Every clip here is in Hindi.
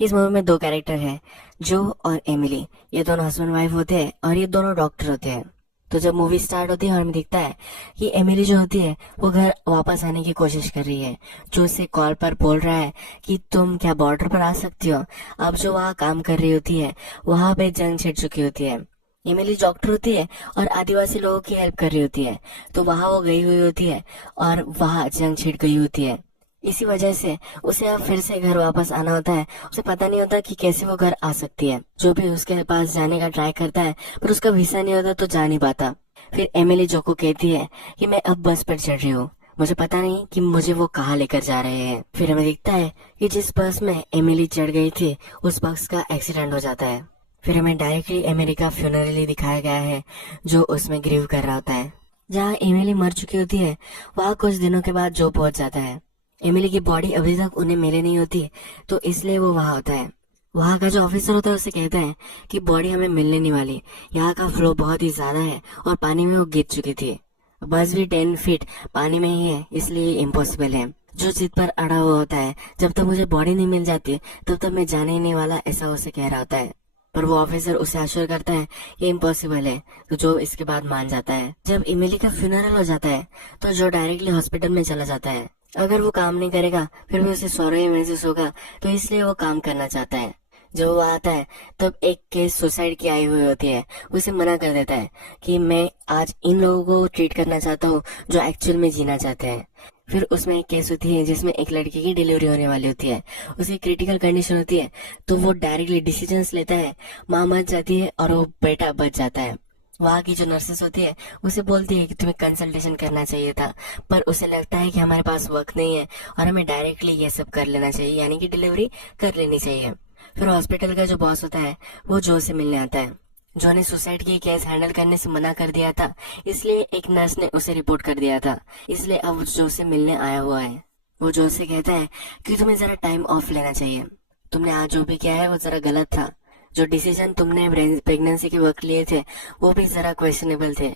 इस मूवी में दो कैरेक्टर हैं, जो और एमिली। ये दोनों हस्बैंड वाइफ होते हैं और ये दोनों डॉक्टर होते हैं। तो जब मूवी स्टार्ट होती है और हमें दिखता है कि एमिली जो होती है वो घर वापस आने की कोशिश कर रही है। जो उसे कॉल पर बोल रहा है कि तुम क्या बॉर्डर पर आ सकती हो। अब जो वहाँ काम कर रही होती है वहां पे जंग छिड़ चुकी होती है। एमिली डॉक्टर होती है और आदिवासी लोगों की हेल्प कर रही होती है। तो वहां वो गई हुई होती है और वहां जंग छिड़ गई होती है। इसी वजह से उसे अब फिर से घर वापस आना होता है। उसे पता नहीं होता कि कैसे वो घर आ सकती है। जो भी उसके पास जाने का ट्राई करता है पर उसका वीसा नहीं होता तो जा नहीं पाता। फिर एमिली जो को कहती है कि मैं अब बस पर चढ़ रही हूँ, मुझे पता नहीं कि मुझे वो कहाँ लेकर जा रहे हैं। फिर हमें दिखता है कि जिस बस में एमिली चढ़ गई थी उस बस का एक्सीडेंट हो जाता है। फिर हमें डायरेक्टली एमिली का फ्यूनरल दिखाया गया है, जो उसमें ग्रीव कर रहा होता है। जहाँ एमिली मर चुकी होती है वहाँ कुछ दिनों के बाद जो पहुंच जाता है। एमिली की बॉडी अभी तक उन्हें मिले नहीं होती, तो इसलिए वो वहां होता है। वहां का जो ऑफिसर होता है उसे कहता है कि बॉडी हमें मिलने नहीं वाली, यहाँ का फ्लो बहुत ही ज्यादा है और पानी में वो गिर चुकी थी। बस भी 10 फीट पानी में ही है, इसलिए इम्पॉसिबल है। जो जिद पर अड़ा हुआ होता है, जब तक मुझे बॉडी नहीं मिल जाती तब तक मैं जाने ही नहीं वाला, ऐसा उसे कह रहा होता है। पर वो ऑफिसर उसे अश्योर करता है ये इम्पॉसिबल है, तो जो इसके बाद मान जाता है। जब एमिली का फ्यूनरल हो जाता है तो जो डायरेक्टली हॉस्पिटल में चला जाता है। अगर वो काम नहीं करेगा फिर भी उसे सौरव महसूस होगा, तो इसलिए वो काम करना चाहता है। जब वो आता है तब एक केस सुसाइड की आई हुई होती है। उसे मना कर देता है कि मैं आज इन लोगों को ट्रीट करना चाहता हूँ जो एक्चुअल में जीना चाहते हैं। फिर उसमें एक केस होती है जिसमें एक लड़की की डिलीवरी होने वाली होती है। उसकी क्रिटिकल कंडीशन होती है, तो वो डायरेक्टली डिसीजंस लेता है। माँ मर जाती है और वो बेटा बच जाता है। वहाँ की जो नर्सेस होती है उसे बोलती है कि तुम्हें कंसल्टेशन करना चाहिए था, पर उसे लगता है कि हमारे पास वक्त नहीं है और हमें डायरेक्टली ये सब कर लेना चाहिए, यानी कि डिलीवरी कर लेनी चाहिए। फिर हॉस्पिटल का जो बॉस होता है वो जो से मिलने आता है। जो ने सुसाइड की केस हैंडल करने से मना कर दिया था, इसलिए एक नर्स ने उसे रिपोर्ट कर दिया था, इसलिए अब वो जो से मिलने आया हुआ है। वो जो से कहता है कि तुम्हें जरा टाइम ऑफ लेना चाहिए, तुमने आज जो भी किया है वो जरा गलत था। जो डिसीजन तुमने प्रेगनेंसी के वक्त लिए थे वो भी जरा क्वेश्चनेबल थे।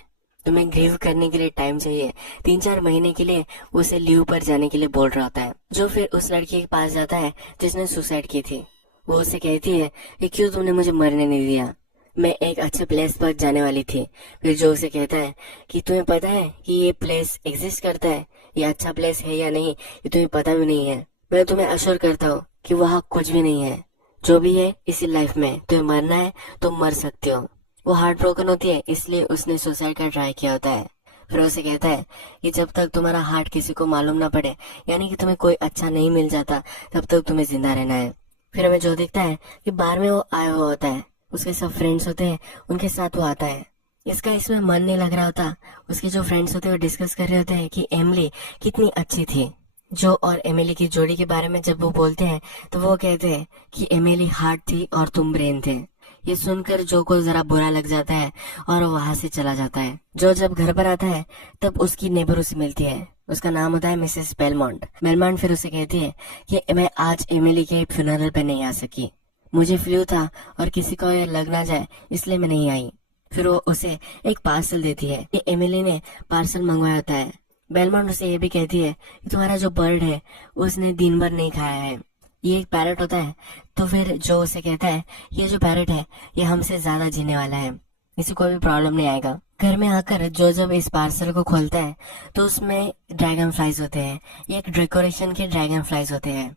तुम्हें ग्रीव करने के लिए टाइम चाहिए। 3-4 महीने के लिए उसे लीव पर जाने के लिए बोल रहा होता है। जो फिर उस लड़की के पास जाता है जिसने सुसाइड की थी। वो उसे कहती है कि क्यों तुमने मुझे मरने नहीं दिया, मैं एक अच्छे प्लेस पर जाने वाली थी। फिर जो उसे कहता है कि तुम्हें पता है कि ये प्लेस एग्जिस्ट करता है, ये अच्छा प्लेस है या नहीं ये तुम्हें पता भी नहीं है। मैं तुम्हें अश्योर करता हूँ कि वहाँ कुछ भी नहीं है। जो भी है इसी लाइफ में तुम्हें मरना है तो मर सकते हो। वो हार्ट ब्रोकन होती है, इसलिए उसने सुसाइड का ट्राई किया होता है। फिर उसे कहता है कि जब तक तुम्हारा हार्ट किसी को मालूम ना पड़े, यानी कि तुम्हें कोई अच्छा नहीं मिल जाता, तब तक तुम्हें जिंदा रहना है। फिर हमें जो दिखता है कि बार में वो आया हुआ होता है, उसके सब फ्रेंड्स होते हैं, उनके साथ वो आता है। इसका इसमें मन नहीं लग रहा होता। उसके जो फ्रेंड्स होते हैं वो डिस्कस कर रहे होते हैं कि एमिली कितनी अच्छी थी। जो और एमिली की जोड़ी के बारे में जब वो बोलते हैं तो वो कहते हैं कि एमिली हार्ट थी और तुम ब्रेन थे। ये सुनकर जो को जरा बुरा लग जाता है और वो वहां से चला जाता है। जो जब घर पर आता है तब उसकी नेबर उसे मिलती है। उसका नाम होता है मिसेस बेलमोंट। बेलमोंट फिर उसे कहती है कि मैं आज एमिली के फ्यूनरल पे नहीं आ सकी, मुझे फ्लू था और किसी को ये लग ना जाए इसलिए मैं नहीं आई। फिर वो उसे एक पार्सल देती है कि एमिली ने पार्सल मंगवाया होता है। बेलमोंट उसे ये भी कहती है कि तुम्हारा जो बर्ड है उसने दिन भर नहीं खाया है, ये एक पैरट होता है। तो फिर जो उसे कहता है ये जो पैरट है ये हमसे ज्यादा जीने वाला है, इसे कोई भी प्रॉब्लम नहीं आएगा। घर में आकर जो जब इस पार्सल को खोलता है तो उसमें ड्रैगन फ्लाइज होते हैं। ये एक डेकोरेशन के ड्रैगन फ्लाइज होते हैं।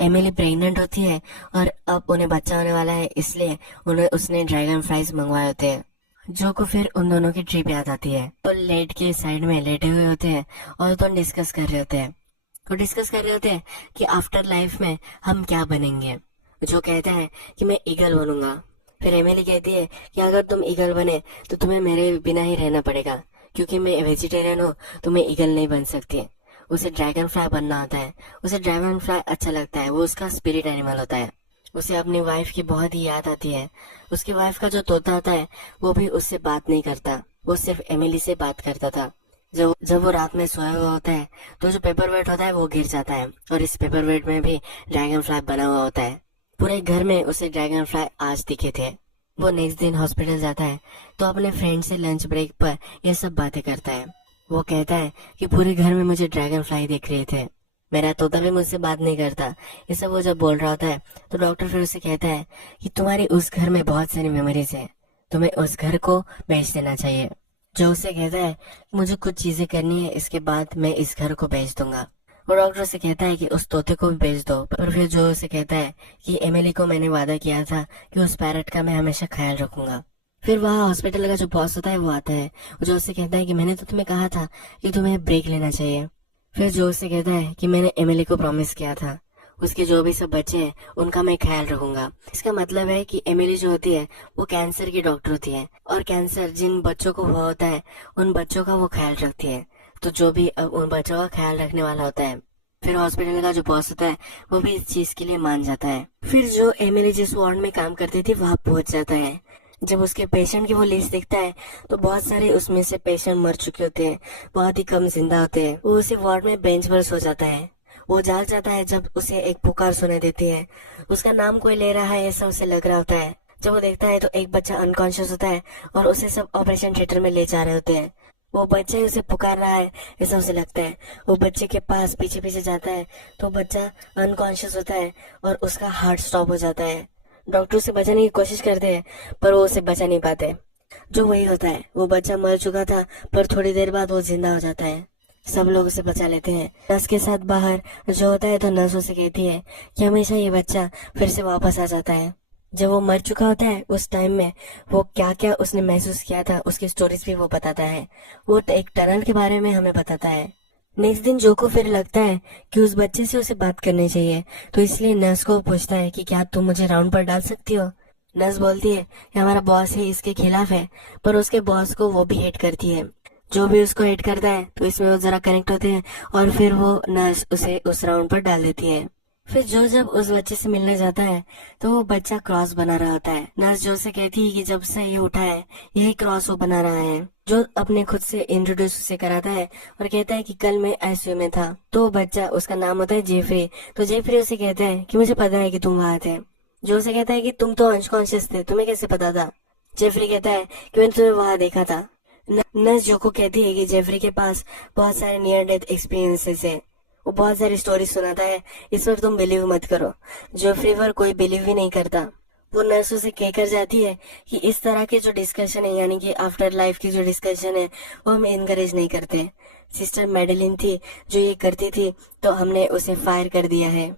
एमिली प्रेग्नेंट होती है और अब उन्हें बच्चा होने वाला है, इसलिए उन्हें उसने ड्रैगन फ्लाइज मंगवाए होते हैं। जो को फिर उन दोनों की ट्रिप याद आती है। तो लेट के साइड में लेटे हुए होते हैं और तो डिस्कस कर रहे होते हैं। तो डिस्कस कर रहे होते हैं कि आफ्टर लाइफ में हम क्या बनेंगे। जो कहता है कि मैं ईगल बनूंगा। फिर एमिली कहती है कि अगर तुम ईगल बने तो तुम्हें मेरे बिना ही रहना पड़ेगा, क्योंकि मैं वेजिटेरियन हूँ तो मैं ईगल नहीं बन सकती। उसे ड्रैगन फ्लाई बनना होता है। उसे ड्रैगन फ्लाई अच्छा लगता है, वो उसका स्पिरिट एनिमल होता है। उसे अपनी वाइफ की बहुत ही याद आती है। उसकी वाइफ का जो तोता होता है वो भी उससे बात नहीं करता, वो सिर्फ एमिली से बात करता था। जब वो रात में सोया हुआ होता है तो जो पेपर वेट होता है वो गिर जाता है और इस पेपर वेट में भी ड्रैगन फ्लाई बना हुआ होता है। पूरे घर में उसे ड्रैगन फ्लाई आज दिखे थे। वो नेक्स्ट दिन हॉस्पिटल जाता है तो अपने फ्रेंड से लंच ब्रेक पर ये सब बातें करता है। वो कहता है कि पूरे घर में मुझे ड्रैगन फ्लाई दिख रहे थे। मेरा तोता भी मुझसे बात नहीं करता। ये सब वो जब बोल रहा होता है तो डॉक्टर फिर उसे कहता है कि तुम्हारी उस घर में बहुत सारी मेमोरीज है, तुम्हें उस घर को बेच देना चाहिए। जो उसे कहता है मुझे कुछ चीजें करनी है, इसके बाद मैं इस घर को बेच दूंगा। वो डॉक्टर से कहता है कि उस तोते को भी बेच दो, पर फिर जो उसे कहता है कि एमिली को मैंने वादा किया था कि उस पैरट का मैं हमेशा ख्याल रखूंगा। फिर वहाँ हॉस्पिटल का जो बॉस होता है वो आता है, जो उसे कहता है कि मैंने तो तुम्हें कहा था कि तुम्हें ब्रेक लेना चाहिए। फिर जो उसे कहता है कि मैंने एमिली को प्रॉमिस किया था उसके जो भी सब बच्चे हैं उनका मैं ख्याल रखूंगा। इसका मतलब है कि एमिली जो होती है वो कैंसर की डॉक्टर होती है, और कैंसर जिन बच्चों को हुआ होता है उन बच्चों का वो ख्याल रखती है। तो जो भी उन बच्चों का ख्याल रखने वाला होता है, फिर हॉस्पिटल का जो बॉस होता है वो भी इस चीज के लिए मान जाता है। फिर जो एमिली जिस वार्ड में काम करती थी वहां पहुंच जाता है। जब उसके पेशेंट की वो लिस्ट देखता है तो बहुत सारे उसमें से पेशेंट मर चुके होते हैं, बहुत ही कम जिंदा होते हैं। वो उसी वार्ड में बेंच पर सो जाता है। वो जाग जाता है जब उसे एक पुकार सुनाई देती है। उसका नाम कोई ले रहा है ऐसा उसे लग रहा होता है। जब वो देखता है तो एक बच्चा अनकॉन्शियस होता है और उसे सब ऑपरेशन थिएटर में ले जा रहे होते हैं। वो बच्चा ही उसे पुकार रहा है ऐसा उसे लगता है। वो बच्चे के पास पीछे पीछे जाता है तो बच्चा अनकॉन्शियस होता है और उसका हार्ट स्टॉप हो जाता है। डॉक्टर उसे बचाने की कोशिश करते हैं पर वो उसे बचा नहीं पाते। जो वही होता है, वो बच्चा मर चुका था पर थोड़ी देर बाद वो जिंदा हो जाता है। सब लोग उसे बचा लेते हैं। नर्स के साथ बाहर जो होता है तो नर्स उसे कहती है कि हमेशा ये बच्चा फिर से वापस आ जाता है। जब वो मर चुका होता है उस टाइम में वो क्या क्या उसने महसूस किया था उसकी स्टोरीज भी वो बताता है। वो एक टनल के बारे में हमें बताता है। नेक्स्ट दिन जो को फिर लगता है कि उस बच्चे से उसे बात करनी चाहिए, तो इसलिए नर्स को पूछता है कि क्या तुम मुझे राउंड पर डाल सकती हो। नर्स बोलती है कि हमारा बॉस ही इसके खिलाफ है, पर उसके बॉस को वो भी हेट करती है। जो भी उसको हेट करता है तो इसमें वो जरा कनेक्ट होते हैं और फिर वो नर्स उसे उस राउंड पर डाल देती है। फिर जो जब उस बच्चे से मिलने जाता है तो वो बच्चा क्रॉस बना रहा होता है। नर्स जो से कहती है कि जब से ये उठा है यही क्रॉस वो बना रहा है। जो अपने खुद से इंट्रोड्यूस उसे कराता है और कहता है कि कल मैं आईसीयू में था। तो बच्चा, उसका नाम होता है जेफरी, तो जेफरी उसे कहता है कि मुझे पता है कि तुम वहां थे। जो उसे कहता है कि तुम तो अनकॉन्शियस थे, तुम्हें कैसे पता था। जेफरी कहता है कि मैंने तुम्हें वहां देखा था। नर्स जो को कहती है कि जेफरी के पास बहुत सारे नियर डेथ एक्सपीरियंसेस है, वो बहुत सारी स्टोरी सुनाता है, इस पर तुम बिलीव मत करो। जेफरी पर कोई बिलीव ही नहीं करता। वो नर्सों से कहकर जाती है कि इस तरह के जो डिस्कशन है यानी कि आफ्टर लाइफ की जो डिस्कशन है वो हम इनकरेज नहीं करते। सिस्टर मेडेलिन थी जो ये करती थी तो हमने उसे फायर कर दिया है।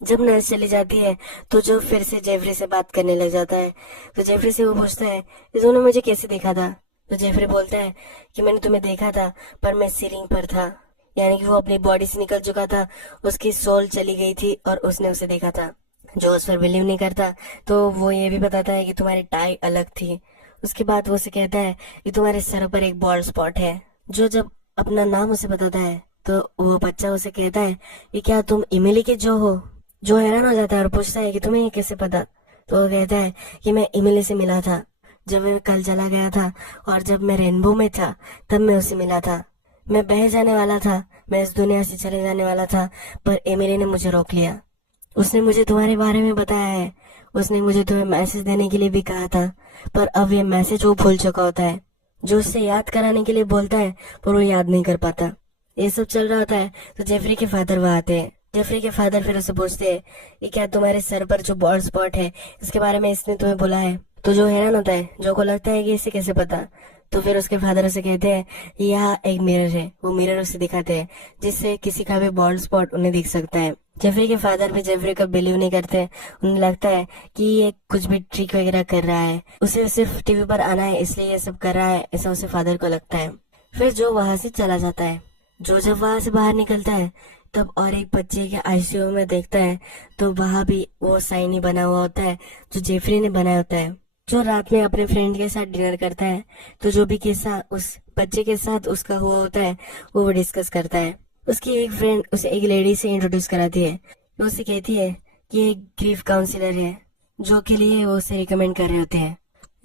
जब नर्स चली जाती है तो जो फिर से जेफरी से बात करने लग जाता है। तो जेफरी से वो पूछता है कि तूने मुझे कैसे देखा था। तो जेफरी बोलता है कि मैंने तुम्हें देखा था पर मैं सीलिंग पर था, यानी कि वो अपनी बॉडी से निकल चुका था, उसकी सोल चली गई थी और उसने उसे देखा था। जो उस पर बिलीव नहीं करता तो वो ये भी बताता है कि तुम्हारी टाई अलग थी। उसके बाद वो उसे कहता है कि तुम्हारे सर पर एक बॉल्ड स्पॉट है। जो जब अपना नाम उसे बताता है तो वो बच्चा उसे कहता है कि क्या तुम इमिली के जो हो। जो हैरान हो जाता है और पूछता है कि तुम्हें ये कैसे पता। तो वो कहता है कि मैं इमिली से मिला था जब मैं कल चला गया था, और जब मैं रेनबो में था तब मैं उसे मिला था। मैं बह जाने वाला था, मैं इस दुनिया से चले जाने वाला था, पर एमिली ने मुझे रोक लिया। उसने मुझे तुम्हारे बारे में बताया है। उसने मुझे तुम्हें मैसेज देने के लिए भी कहा था, पर अब ये मैसेज वो भूल चुका होता है। जो उससे याद कराने के लिए बोलता है पर वो याद नहीं कर पाता। ये सब चल रहा होता है तो जेफरी के फादर वहाँ आते हैं। जेफरी के फादर फिर उसे पूछते हैं कि क्या तुम्हारे सर पर जो बॉल्ड स्पॉट है इसके बारे में इसने तुम्हें बोला है। तो जो हैरान होता है, जो को लगता है कि इसे कैसे पता। तो फिर उसके फादर उसे कहते हैं यहाँ एक मिरर है। वो मिरर उसे दिखाते हैं जिससे किसी का भी बॉल्ड स्पॉट उन्हें दिख सकता है। जेफरी के फादर भी जेफरी को बिलीव नहीं करते। उन्हें लगता है कि ये कुछ भी ट्रिक वगैरह कर रहा है, उसे सिर्फ टीवी पर आना है इसलिए ये सब कर रहा है, ऐसा उसे फादर को लगता है। फिर जो वहां से चला जाता है। जो जब वहां से बाहर निकलता है तब और एक बच्चे के आईसीयू में देखता है तो वहां भी वो साइन ही बना हुआ होता है जो जेफरी ने बनाया होता है। जो रात में अपने फ्रेंड के साथ डिनर करता है तो जो भी किस्सा उस बच्चे के साथ उसका हुआ होता है वो डिस्कस करता है। उसकी एक फ्रेंड उसे एक लेडी से इंट्रोड्यूस कराती है। वो उसे कहती है कि एक ग्रीफ काउंसलर है जो के लिए वो उसे रिकमेंड कर रहे होते हैं।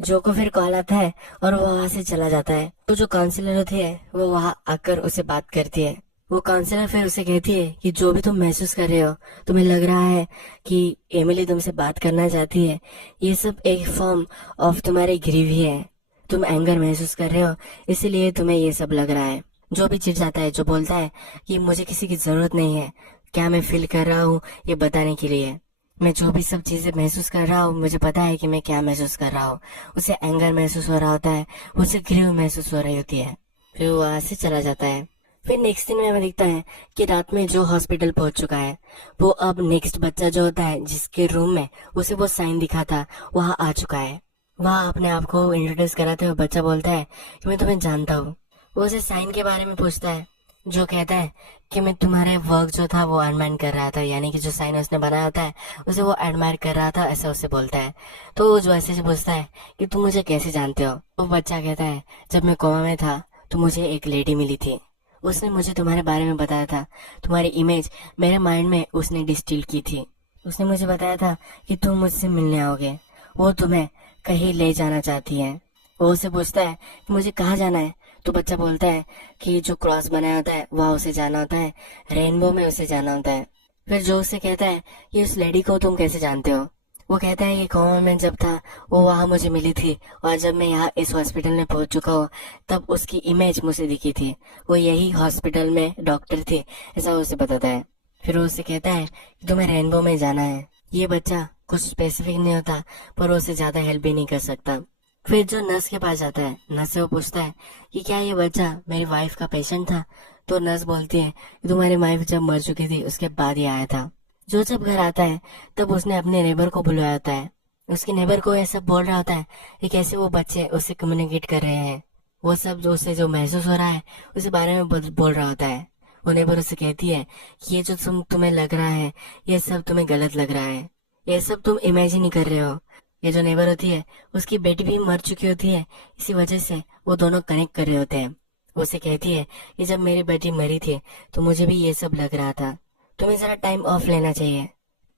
जो को फिर कॉल आता है और वो वहां से चला जाता है। तो जो काउंसलर होती है वो वहां आकर उसे बात करती है। वो काउंसलर फिर उसे कहती है कि जो भी तुम महसूस कर रहे हो, तुम्हें लग रहा है कि एमिली तुमसे बात करना चाहती है, ये सब एक फॉर्म ऑफ तुम्हारी ग्रीव ही है। तुम एंगर महसूस कर रहे हो इसीलिए तुम्हें ये सब लग रहा है। जो भी चिढ़ जाता है, जो बोलता है कि मुझे किसी की जरूरत नहीं है, क्या मैं फील कर रहा हूँ ये बताने के लिए। मैं जो भी सब चीजें महसूस कर रहा हूँ मुझे पता है कि मैं क्या महसूस कर रहा हूँ। उसे एंगर महसूस हो रहा होता है, उसे ग्रीव महसूस हो रही होती है। फिर वो वहां से चला जाता है। फिर नेक्स्ट दिन में हमें दिखता है कि रात में जो हॉस्पिटल पहुंच चुका है वो अब नेक्स्ट बच्चा जो होता है जिसके रूम में उसे वो साइन दिखा था वहां आ चुका है। वहां अपने आप को इंट्रोड्यूस कराते हुए बच्चा बोलता है कि मैं तुम्हें जानता हूँ। वो उसे साइन के बारे में पूछता है, जो कहता है कि मैं तुम्हारे वर्क जो था वो एडमायर कर रहा था, यानी कि जो साइन उसने बनाया होता है उसे वो एडमायर कर रहा था, ऐसा उसे बोलता है। तो वो जो ऐसे से पूछता है कि तुम मुझे कैसे जानते हो। वो बच्चा कहता है जब मैं कोमा में था तो मुझे एक लेडी मिली थी, उसने मुझे तुम्हारे बारे में बताया था, तुम्हारी इमेज मेरे माइंड में उसने डिस्टिल की थी। उसने मुझे बताया था कि तुम मुझसे मिलने आओगे, वो तुम्हें कहीं ले जाना चाहती है। वो उसे पूछता है कि मुझे कहाँ जाना है। तो बच्चा बोलता है कि जो क्रॉस बनाया होता है वहाँ उसे जाना होता है, रेनबो में उसे जाना होता है। फिर जो उससे कहता है कि उस लेडी को तुम कैसे जानते हो। वो कहता है कि कोमा में जब था वो वहाँ मुझे मिली थी, और जब मैं यहाँ इस हॉस्पिटल में पहुंच चुका हूँ तब उसकी इमेज मुझे दिखी थी, वो यही हॉस्पिटल में डॉक्टर थी, ऐसा उसे बताता है। फिर वो उससे कहता है कि तुम्हें रेनबो में जाना है। ये बच्चा कुछ स्पेसिफिक नहीं होता पर वो उसे ज्यादा हेल्प भी नहीं कर सकता। फिर जो नर्स के पास जाता है, नर्स से वो पूछता है कि क्या ये बच्चा मेरी वाइफ का पेशेंट था। तो नर्स बोलती है कि तुम्हारी वाइफ जब मर चुकी थी उसके बाद ही आया था। जो जब घर आता है तब उसने अपने नेबर को बुलाया होता है। उसके नेबर को ये सब बोल रहा होता है कि कैसे वो बच्चे उससे कम्युनिकेट कर रहे हैं, वो सब जो उसे जो महसूस हो रहा है उस बारे में बोल रहा होता है। वो नेबर उसे कहती है कि ये जो तुम्हें लग रहा है ये सब तुम्हें गलत लग रहा है, ये सब तुम इमेजिन ही कर रहे हो। ये जो नेबर होती है उसकी बेटी भी मर चुकी होती है, इसी वजह से वो दोनों कनेक्ट कर रहे होते हैं। उसे कहती है कि जब मेरी बेटी मरी थी तो मुझे भी ये सब लग रहा था, तुम्हें जरा टाइम ऑफ लेना चाहिए,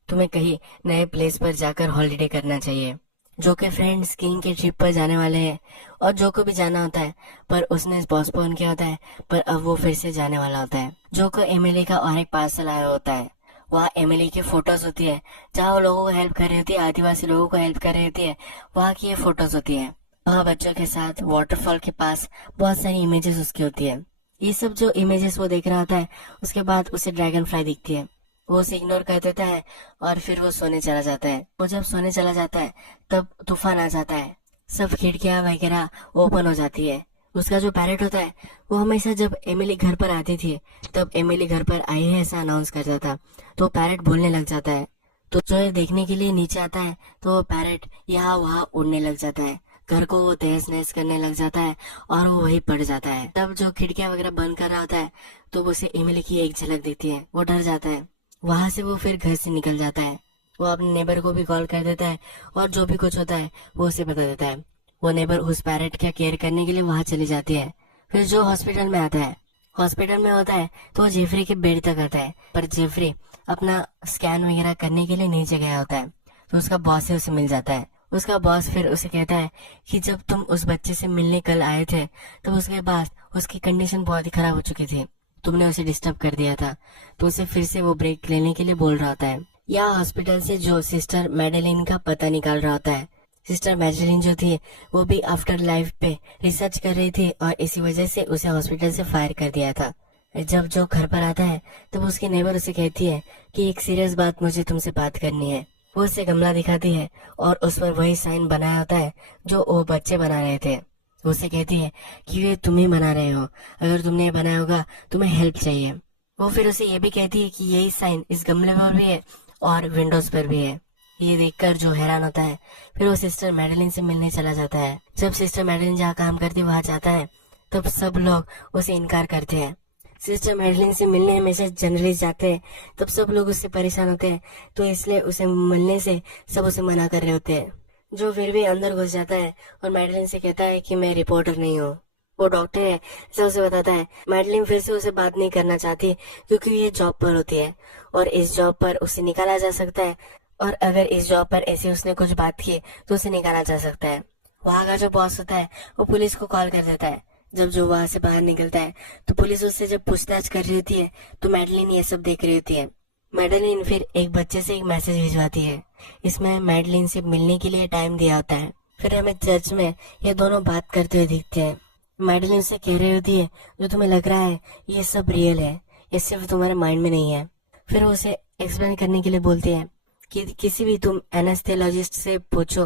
तुम्हें कहीं नए प्लेस पर जाकर हॉलिडे करना चाहिए। जो के फ्रेंड स्कीइंग के ट्रिप पर जाने वाले हैं और जो को भी जाना होता है पर उसने पोस्टपोन किया होता है, पर अब वो फिर से जाने वाला होता है। जो को एमिली का और एक पार्सल आया होता है, वहाँ एमिली की फोटोज होती है जहाँ वो लोगों को हेल्प कर रही होती है, आदिवासी लोगों को हेल्प कर रही होती है, वहाँ की ये फोटोज होती है। वहाँ बच्चों के साथ वाटरफॉल के पास बहुत सारी इमेजेस उसकी होती है। ये सब जो इमेजेस वो देख रहा होता है उसके बाद उसे ड्रैगन फ्लाई दिखती है, वो उसे इग्नोर कर देता है और फिर वो सोने चला जाता है। वो जब सोने चला जाता है तब तूफान आ जाता है, सब खिड़कियां वगैरह ओपन हो जाती है। उसका जो पैरेट होता है वो हमेशा जब एमिली घर पर आती थी तब एमिली घर पर आई है ऐसा अनाउंस करता था, तो पैरेट बोलने लग जाता है। तो जो ये देखने के लिए नीचे आता है तो वो पैरेट यहाँ वहाँ उड़ने लग जाता है, घर को वो तहस नहस करने लग जाता है और वो वहीं पड़ जाता है। तब जो खिड़कियां वगैरह बंद कर रहा होता है तो उसे एमिली की एक झलक दिखती है, वो डर जाता है। वहां से वो फिर घर से निकल जाता है। वो अपने नेबर को भी कॉल कर देता है और जो भी कुछ होता है वो उसे बता देता है। वो नेबर उस पैरेट का केयर करने के लिए वहां चली जाती है। फिर जो हॉस्पिटल में आता है, हॉस्पिटल में होता है तो वो जेफरी के बेड तक आता है, पर जेफरी अपना स्कैन वगैरह करने के लिए नीचे गया होता है। तो उसका बॉस से उसे मिल जाता है। उसका बॉस फिर उसे कहता है कि जब तुम उस बच्चे से मिलने कल आए थे तब उसके बाद उसकी कंडीशन बहुत ही खराब हो चुकी थी, तुमने उसे डिस्टर्ब कर दिया था। तो उसे फिर से वो ब्रेक लेने के लिए बोल रहा होता है। यहाँ हॉस्पिटल से जो सिस्टर मेडेलिन का पता निकाल रहा होता है। सिस्टर मेडेलिन जो थी वो भी आफ्टर लाइफ पे रिसर्च कर रही थी और इसी वजह से उसे हॉस्पिटल से फायर कर दिया था। जब जो घर पर आता है तब उसकी नेबर उसे कहती है कि एक सीरियस बात मुझे तुमसे बात करनी है। वो उसे गमला दिखाती है और उस पर वही साइन बनाया होता है जो वो बच्चे बना रहे थे। उसे कहती है कि ये तुम ही बना रहे हो, अगर तुमने ये बनाया होगा तुम्हें हेल्प चाहिए। वो फिर उसे ये भी कहती है कि यही साइन इस गमले पर भी है और विंडोज पर भी है। ये देखकर जो हैरान होता है फिर वो सिस्टर मेडेलिन से मिलने चला जाता है। जब सिस्टर मेडेलिन जहाँ काम करती है वहां जाता है तब सब लोग उसे इनकार करते हैं। सिस्टर मेडेलिन से मिलने हमेशा जर्नलिस्ट जाते हैं तब सब लोग उससे परेशान होते हैं, तो इसलिए उसे मिलने से सब उसे मना कर रहे होते हैं। जो फिर भी अंदर घुस जाता है और मैडलिन से कहता है कि मैं रिपोर्टर नहीं हूँ, वो डॉक्टर है, ऐसा उसे बताता है। मैडलिन फिर से उसे बात नहीं करना चाहती क्योंकि ये जॉब पर होती है और इस जॉब पर उसे निकाला जा सकता है, और अगर इस जॉब पर ऐसे उसने कुछ बात की तो उसे निकाला जा सकता है। वहाँ का जो बॉस होता है वो पुलिस को कॉल कर देता है। जब जो वहाँ से बाहर निकलता है तो पुलिस उससे जब पूछताछ कर रही होती है तो मैडलिन ये सब देख रही होती है। मैडलिन फिर एक बच्चे से एक मैसेज भिजवाती है, इसमें मैडलिन से मिलने के लिए टाइम दिया होता है। फिर हमें चर्च में ये दोनों बात करते हुए दिखते हैं। मैडलिन से कह रही होती है जो तुम्हें लग रहा है ये सब रियल है, ये सिर्फ तुम्हारे माइंड में नहीं है। फिर वो उसे एक्सप्लेन करने के लिए बोलती है कि किसी भी तुम एनेस्थेलॉजिस्ट से पूछो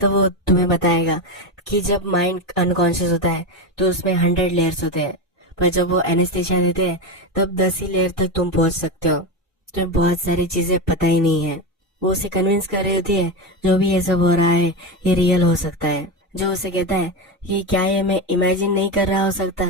तो वो तुम्हें बताएगा कि जब माइंड अनकॉन्शियस होता है तो उसमें 100 लेयर्स होते हैं, पर जब वो एनेस्थेसिया देते हैं तब 10 ही लेयर तक तुम पहुंच सकते हो। तुम्हें बहुत सारी चीजें पता ही नहीं है। वो उसे कन्विंस कर रही होती है जो भी ये सब हो रहा है ये रियल हो सकता है। जो उसे कहता है कि क्या ये मैं इमेजिन नहीं कर रहा हो सकता,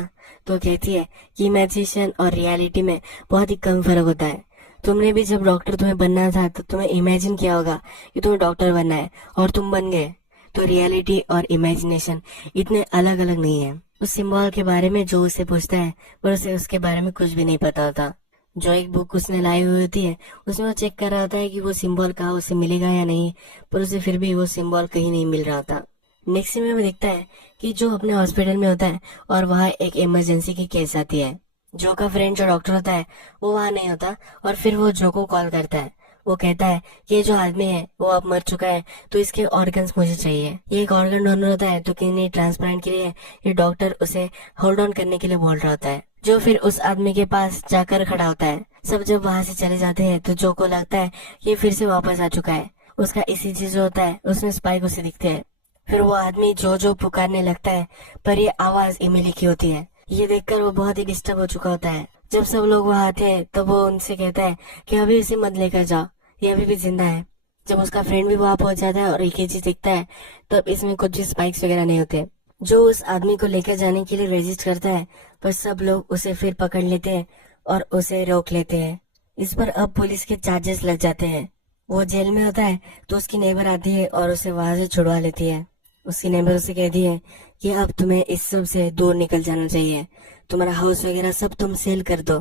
तो कहती है कि इमेजिनेशन और रियलिटी में बहुत ही कम फर्क होता है। तुमने भी जब डॉक्टर तुम्हें बनना था तो तुम्हें इमेजिन किया होगा कि तुम्हें डॉक्टर बनना है और तुम बन गए। तो रियलिटी और इमेजिनेशन इतने अलग अलग नहीं है। उस सिंबल के बारे में जो उससे पूछता है पर उसे उसके बारे में कुछ भी नहीं पता होता। जो एक बुक उसने लाई हुई होती है उसमें वो चेक कर रहा होता है कि वो सिंबल कहाँ उसे मिलेगा या नहीं, पर उसे फिर भी वो सिंबल कहीं नहीं मिल रहा होता। नेक्स्ट में वो देखता है कि जो अपने हॉस्पिटल में होता है और वहाँ एक इमरजेंसी की केस आती है। जो का फ्रेंड जो डॉक्टर होता है वो वहाँ नहीं होता और फिर वो जो को कॉल करता है। वो कहता है कि ये जो आदमी है वो अब मर चुका है तो इसके ऑर्गन्स मुझे चाहिए। ये एक ऑर्गन डोनर होता है तो किडनी ट्रांसप्लांट के लिए ये डॉक्टर उसे होल्ड ऑन करने के लिए बोल रहा होता है। जो फिर उस आदमी के पास जाकर खड़ा होता है। सब जब वहाँ से चले जाते हैं तो जो को लगता है कि फिर से वापस आ चुका है। उसका ECG जो होता है उसमें स्पाइक उसे दिखते हैं। फिर वो आदमी जो जो पुकारने लगता है पर ये आवाज इमिली की होती है। ये देखकर वो बहुत ही डिस्टर्ब हो चुका होता है। जब सब लोग वहाँ आते हैं तब वो उनसे कहता है कि अभी इसे मत लेकर जाओ, ये अभी भी जिंदा है। जब उसका फ्रेंड भी वहाँ पहुंच जाता है और EKG दिखता है तब इसमें कुछ भी स्पाइक्स वगैरह नहीं होते। जो उस आदमी को लेकर जाने के लिए रेजिस्ट करता है पर सब लोग उसे फिर पकड़ लेते हैं और उसे रोक लेते हैं। इस पर अब पुलिस के चार्जेस लग जाते हैं। वो जेल में होता है तो उसकी नेबर आती है और उसे वहां से छुड़वा लेती है। उसकी नेबर उसे कहती है कि अब तुम्हें इस सब से दूर निकल जाना चाहिए। तुम्हारा हाउस वगैरह सब तुम सेल कर दो।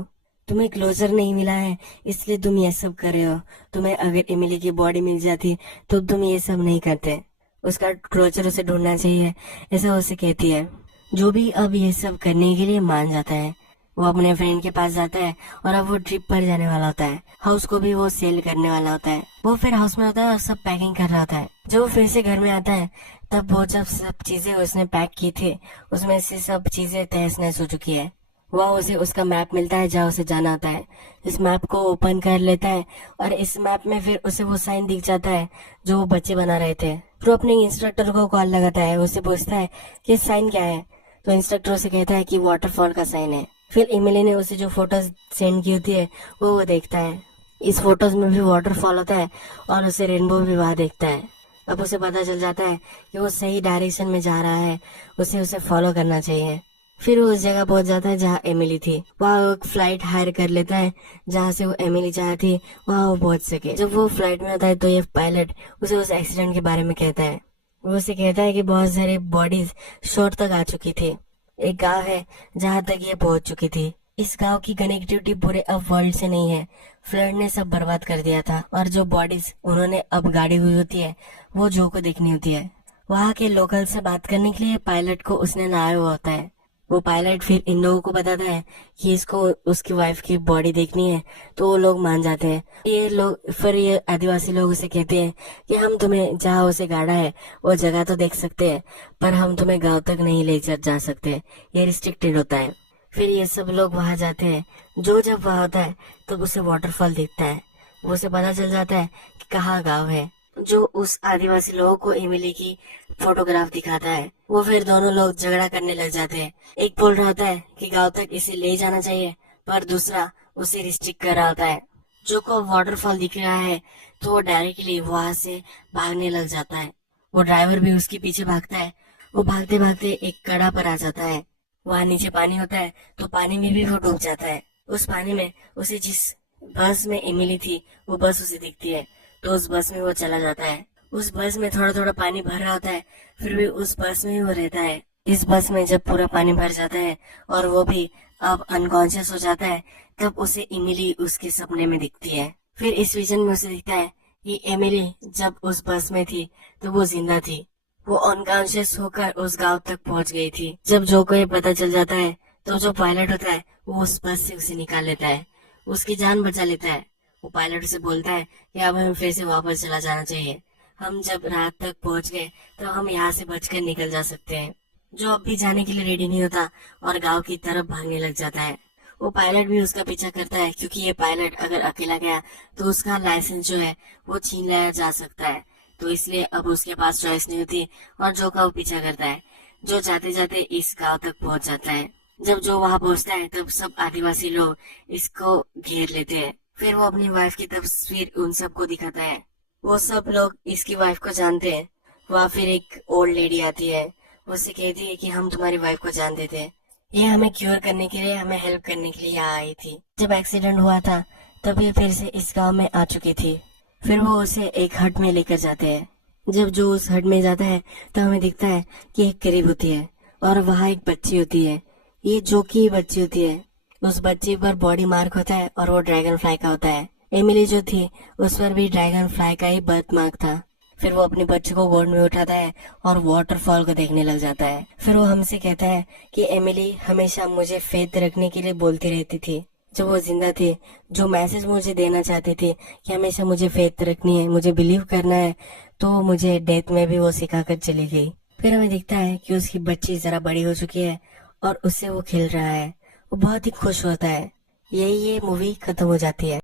तुम्हें क्लोजर नहीं मिला है इसलिए तुम ये सब कर रहे हो। तुम्हें अगर इमिली की बॉडी मिल जाती तो तुम ये सब नहीं करते। उसका क्लोजर उसे ढूंढना चाहिए, ऐसा उसे कहती है। जो भी अब ये सब करने के लिए मान जाता है। वो अपने फ्रेंड के पास जाता है और अब वो ट्रिप पर जाने वाला होता है। हाउस को भी वो सेल करने वाला होता है। वो फिर हाउस में होता है और सब पैकिंग कर रहा होता है। जब वो फिर से घर में आता है तब वो जब सब चीजें उसने पैक की थी उसमें से सब चीजें तहस नहस हो चुकी है। वह उसे उसका मैप मिलता है जहाँ उसे जाना होता है। इस मैप को ओपन कर लेता है और इस मैप में फिर उसे वो साइन दिख जाता है जो वो बच्चे बना रहे थे। फिर वो अपने इंस्ट्रक्टर को कॉल लगाता है, उससे पूछता है कि साइन क्या है। तो इंस्ट्रक्टर उसे कहता है कि वाटरफॉल का साइन है। फिर इमिली ने उसे जो फोटोज सेंड की होती है वो देखता है। इस फोटोज में भी वाटरफॉल होता है और उसे रेनबो भी वहाँ देखता है। अब उसे पता चल जाता है कि वो सही डायरेक्शन में जा रहा है, उसे फॉलो करना चाहिए। फिर वो उस जगह पहुंच जाता है जहाँ एमिली थी। वहाँ एक फ्लाइट हायर कर लेता है जहाँ से वो एमिली जहाँ थी वहाँ वो पहुंच सके। जब वो फ्लाइट में होता है तो ये पायलट उसे उस एक्सीडेंट के बारे में कहता है। वो उसे कहता है कि बहुत सारी बॉडीज शोर तक आ चुकी थी। एक गांव है जहाँ तक ये पहुंच चुकी थी। इस गांव की कनेक्टिविटी पूरे अब वर्ल्ड से नहीं है। फ्लड ने सब बर्बाद कर दिया था और जो बॉडीज उन्होंने अब गाड़ी हुई होती है वो जो को देखनी होती है। वहाँ के लोकल से बात करने के लिए पायलट को उसने लाया हुआ होता है। वो पायलट फिर इन लोगों को बताता है कि इसको उसकी वाइफ की बॉडी देखनी है तो वो लोग मान जाते हैं। ये लोग फिर ये आदिवासी लोग उसे कहते हैं कि हम तुम्हें जहाँ उसे गाड़ा है वो जगह तो देख सकते हैं पर हम तुम्हें गांव तक नहीं ले जा सकते, ये रिस्ट्रिक्टेड होता है। फिर ये सब लोग वहां जाते हैं। जो जब वहां होता है तब उसे वाटरफॉल दिखता है। वो उसे पता चल जाता है कि कहाँ गाँव है। जो उस आदिवासी लोगों को इमिली की फोटोग्राफ दिखाता है। वो फिर दोनों लोग झगड़ा करने लग जाते हैं। एक बोल रहा होता है कि गांव तक इसे ले जाना चाहिए पर दूसरा उसे रिस्ट्रिक्ट कर रहा होता है। जो को वाटरफॉल दिख रहा है तो वो डायरेक्टली वहां से भागने लग जाता है। वो ड्राइवर भी उसके पीछे भागता है। वो भागते भागते एक कड़ा पर आ जाता है। वहाँ नीचे पानी होता है तो पानी में भी वो डूब जाता है। उस पानी में उसे जिस बस में इमिली थी वो बस उसे दिखती है तो उस बस में वो चला जाता है। उस बस में थोड़ा थोड़ा पानी भर रहा होता है फिर भी उस बस में ही वो रहता है। इस बस में जब पूरा पानी भर जाता है और वो भी अब अनकॉन्शियस हो जाता है तब उसे इमिली उसके सपने में दिखती है। फिर इस विजन में उसे दिखता है कि एमिली जब उस बस में थी तो वो जिंदा थी। वो अनकॉन्शियस होकर उस गांव तक पहुंच गई थी। जब जो को ये पता चल जाता है तो जो पायलट होता है वो उस बस से उसे निकाल लेता है, उसकी जान बचा लेता है। वो पायलट से बोलता है कि अब हमें फिर से वापस चला जाना चाहिए। हम जब रात तक पहुंच गए तो हम यहाँ से बचकर निकल जा सकते हैं। जो अब भी जाने के लिए रेडी नहीं होता और गांव की तरफ भागने लग जाता है। वो पायलट भी उसका पीछा करता है, क्योंकि ये पायलट अगर अकेला गया तो उसका लाइसेंस जो है वो छीन लिया जा सकता है। तो इसलिए अब उसके पास चॉइस नहीं होती और जो का वो पीछा करता है। जो जाते जाते इस गांव तक पहुंच जाता है। जब जो वहां पहुंचता है तब सब आदिवासी लोग इसको घेर लेते हैं। फिर वो अपनी वाइफ की तस्वीर उन सबको दिखाता है। वो सब लोग इसकी वाइफ को जानते हैं। वहाँ फिर एक ओल्ड लेडी आती है। उससे कहती है कि हम तुम्हारी वाइफ को जानते थे, ये हमें क्योर करने के लिए, हमें हेल्प करने के लिए यहाँ आई थी। जब एक्सीडेंट हुआ था तब ये फिर से इस गांव में आ चुकी थी। फिर वो उसे एक हट में लेकर जाते हैं। जब जो उस हट में जाता है तो हमें दिखता है कि एक करीब होती है और वहाँ एक बच्ची होती है। ये जो की बच्ची होती है, उस बच्ची पर बॉडी मार्क होता है और वो ड्रैगन फ्लाई का होता है। एमिली जो थी उस पर भी ड्रैगन फ्लाई का ही बर्थ मार्क था। फिर वो अपने बच्चे को गोद में उठाता है और वाटरफॉल को देखने लग जाता है। फिर वो हमसे कहता है कि एमिली हमेशा मुझे फेथ रखने के लिए बोलती रहती थी। जब वो जिंदा थी, जो मैसेज मुझे देना चाहती थी कि हमेशा मुझे फेथ रखनी है, मुझे बिलीव करना है, तो मुझे डेथ में भी वो सिखा कर चली गई। फिर हमें दिखता है कि उसकी बच्ची जरा बड़ी हो चुकी है और उससे वो खेल रहा है। वो बहुत ही खुश होता है। यही ये मूवी खत्म हो जाती है।